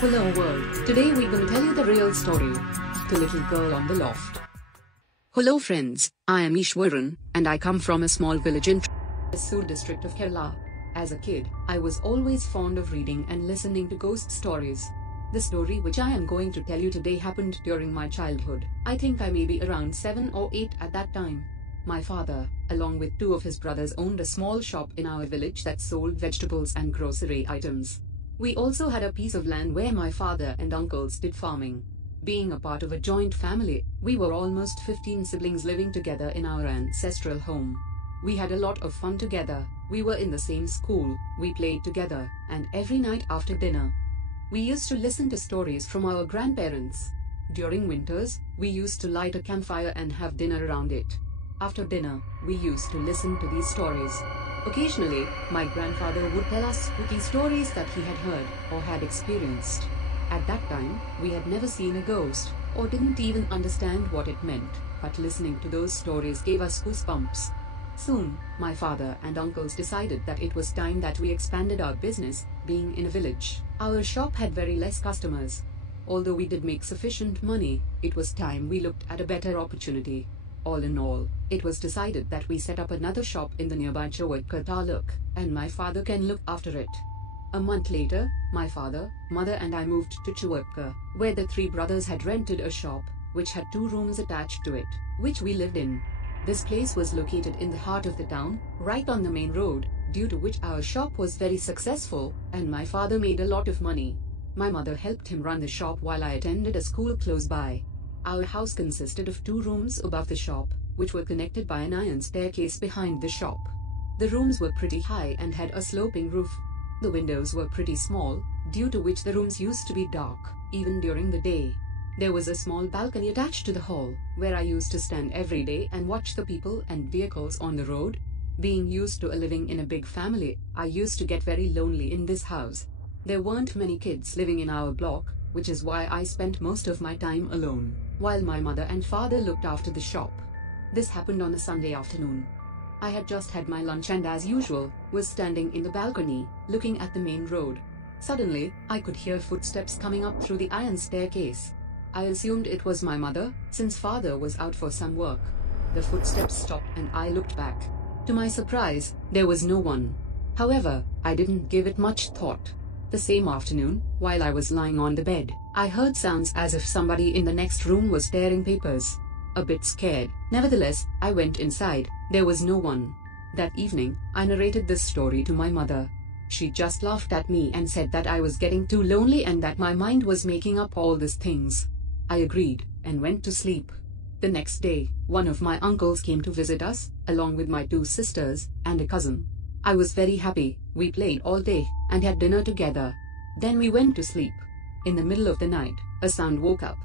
Hello world, today we're gonna tell you the real story. The Little Girl on the Loft. Hello friends, I am Ishwaran, and I come from a small village in Thrissur district of Kerala. As a kid, I was always fond of reading and listening to ghost stories. The story which I am going to tell you today happened during my childhood. I think I may be around 7 or 8 at that time. My father, along with 2 of his brothers, owned a small shop in our village that sold vegetables and grocery items. We also had a piece of land where my father and uncles did farming. Being a part of a joint family, we were almost 15 siblings living together in our ancestral home. We had a lot of fun together. We were in the same school, we played together, and every night after dinner, we used to listen to stories from our grandparents. During winters, we used to light a campfire and have dinner around it. After dinner, we used to listen to these stories. Occasionally, my grandfather would tell us spooky stories that he had heard or had experienced. At that time, we had never seen a ghost, or didn't even understand what it meant, but listening to those stories gave us goosebumps. Soon, my father and uncles decided that it was time that we expanded our business. Being in a village, our shop had very less customers. Although we did make sufficient money, it was time we looked at a better opportunity. All in all, it was decided that we set up another shop in the nearby Chavadkar Taluk, and my father can look after it. A month later, my father, mother and I moved to Chavadkar, where the 3 brothers had rented a shop, which had 2 rooms attached to it, which we lived in. This place was located in the heart of the town, right on the main road, due to which our shop was very successful, and my father made a lot of money. My mother helped him run the shop while I attended a school close by. Our house consisted of 2 rooms above the shop, which were connected by an iron staircase behind the shop. The rooms were pretty high and had a sloping roof. The windows were pretty small, due to which the rooms used to be dark, even during the day. There was a small balcony attached to the hall, where I used to stand every day and watch the people and vehicles on the road. Being used to living in a big family, I used to get very lonely in this house. There weren't many kids living in our block, which is why I spent most of my time alone, while my mother and father looked after the shop. This happened on a Sunday afternoon. I had just had my lunch and, as usual, was standing in the balcony, looking at the main road. Suddenly, I could hear footsteps coming up through the iron staircase. I assumed it was my mother, since father was out for some work. The footsteps stopped and I looked back. To my surprise, there was no one. However, I didn't give it much thought. The same afternoon, while I was lying on the bed, I heard sounds as if somebody in the next room was tearing papers. A bit scared, nevertheless, I went inside. There was no one. That evening, I narrated this story to my mother. She just laughed at me and said that I was getting too lonely and that my mind was making up all these things. I agreed, and went to sleep. The next day, one of my uncles came to visit us, along with my 2 sisters, and a cousin. I was very happy. We played all day, and had dinner together. Then we went to sleep. In the middle of the night, a sound woke up.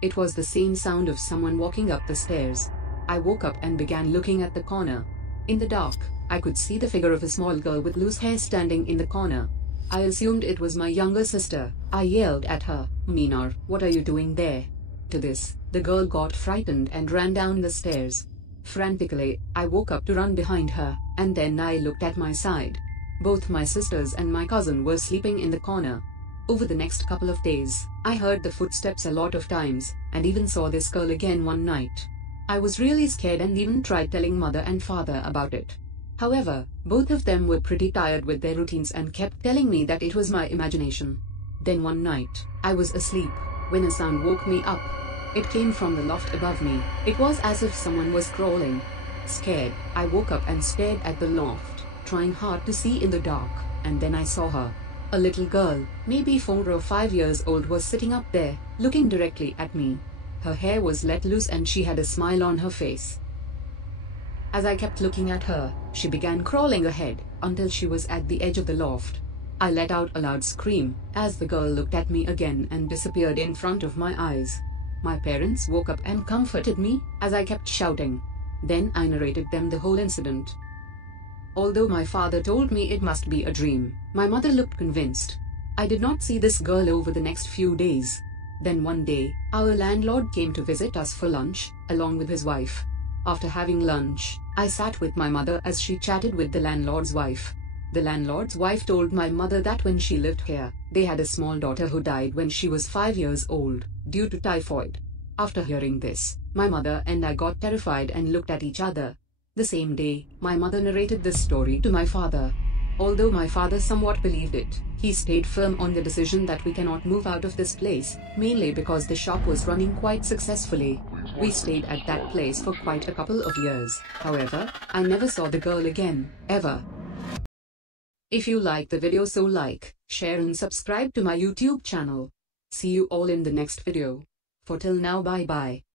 It was the same sound of someone walking up the stairs. I woke up and began looking at the corner. In the dark, I could see the figure of a small girl with loose hair standing in the corner. I assumed it was my younger sister. I yelled at her, "Meenar, what are you doing there?" To this, the girl got frightened and ran down the stairs. Frantically, I woke up to run behind her, and then I looked at my side. Both my sisters and my cousin were sleeping in the corner. Over the next couple of days, I heard the footsteps a lot of times, and even saw this girl again one night. I was really scared and even tried telling mother and father about it. However, both of them were pretty tired with their routines and kept telling me that it was my imagination. Then one night, I was asleep, when a sound woke me up. It came from the loft above me. It was as if someone was crawling. Scared, I woke up and stared at the loft, trying hard to see in the dark, and then I saw her. A little girl, maybe 4 or 5 years old, was sitting up there, looking directly at me. Her hair was let loose and she had a smile on her face. As I kept looking at her, she began crawling ahead, until she was at the edge of the loft. I let out a loud scream, as the girl looked at me again and disappeared in front of my eyes. My parents woke up and comforted me, as I kept shouting. Then I narrated them the whole incident. Although my father told me it must be a dream, my mother looked convinced. I did not see this girl over the next few days. Then one day, our landlord came to visit us for lunch, along with his wife. After having lunch, I sat with my mother as she chatted with the landlord's wife. The landlord's wife told my mother that when she lived here, They had a small daughter who died when she was 5 years old, due to typhoid. After hearing this, my mother and I got terrified and looked at each other. The same day, my mother narrated this story to my father. Although my father somewhat believed it, he stayed firm on the decision that we cannot move out of this place, mainly because the shop was running quite successfully. We stayed at that place for quite a couple of years. However, I never saw the girl again, ever. If you like the video, so like, share and subscribe to my YouTube channel. See you all in the next video. For till now, bye bye.